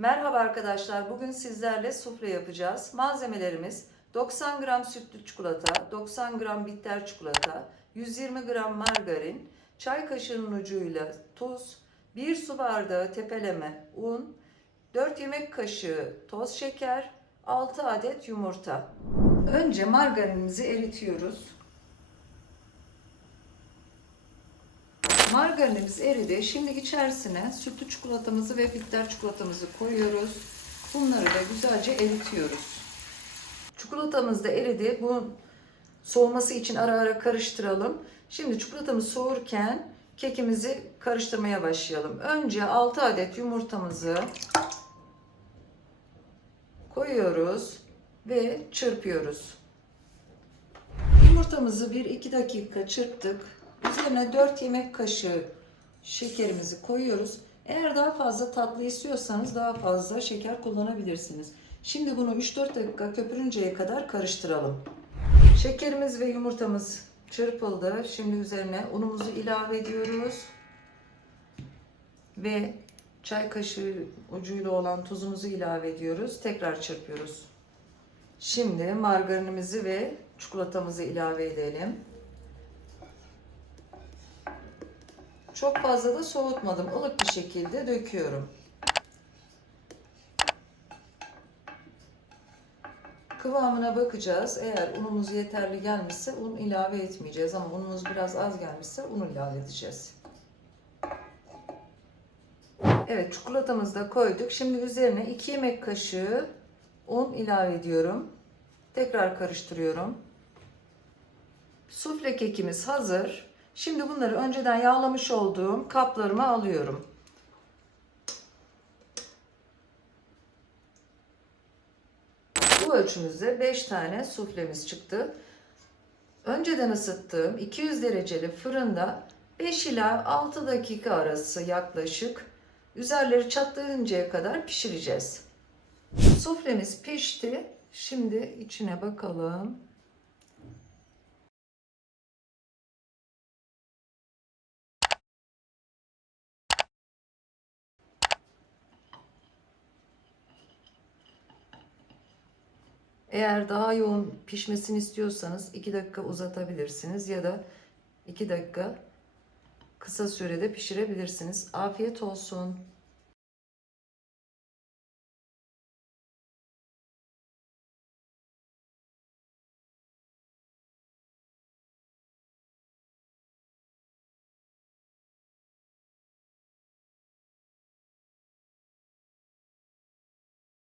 Merhaba arkadaşlar. Bugün sizlerle sufle yapacağız. Malzemelerimiz 90 gram sütlü çikolata, 90 gram bitter çikolata, 120 gram margarin, çay kaşığının ucuyla tuz, 1 su bardağı tepeleme un, 4 yemek kaşığı toz şeker, 6 adet yumurta. Önce margarinimizi eritiyoruz. Margarinimiz eridi. Şimdi içerisine sütlü çikolatamızı ve bitter çikolatamızı koyuyoruz. Bunları da güzelce eritiyoruz. Çikolatamız da eridi. Bu soğuması için ara ara karıştıralım. Şimdi çikolatamız soğurken kekimizi karıştırmaya başlayalım. Önce 6 adet yumurtamızı koyuyoruz ve çırpıyoruz. Yumurtamızı 1-2 dakika çırptık. Üzerine 4 yemek kaşığı şekerimizi koyuyoruz. Eğer daha fazla tatlı istiyorsanız daha fazla şeker kullanabilirsiniz. Şimdi bunu 3-4 dakika köpürünceye kadar karıştıralım. Şekerimiz ve yumurtamız çırpıldı. Şimdi üzerine unumuzu ilave ediyoruz. Ve çay kaşığı ucuyla olan tuzumuzu ilave ediyoruz. Tekrar çırpıyoruz. Şimdi margarinimizi ve çikolatamızı ilave edelim. Çok fazla da soğutmadım. ılık bir şekilde döküyorum. Kıvamına bakacağız. Eğer unumuz yeterli gelmişse un ilave etmeyeceğiz ama unumuz biraz az gelmişse un ilave edeceğiz. Evet çikolatamızı da koyduk. Şimdi üzerine 2 yemek kaşığı un ilave ediyorum. Tekrar karıştırıyorum. Sufle kekimiz hazır. Şimdi bunları önceden yağlamış olduğum kaplarıma alıyorum. Bu ölçümüzde 5 tane suflemiz çıktı. Önceden ısıttığım 200 dereceli fırında 5 ila 6 dakika arası yaklaşık üzerleri çatlayıncaya kadar pişireceğiz. Suflemiz pişti. Şimdi içine bakalım. Eğer daha yoğun pişmesini istiyorsanız 2 dakika uzatabilirsiniz ya da 2 dakika kısa sürede pişirebilirsiniz. Afiyet olsun.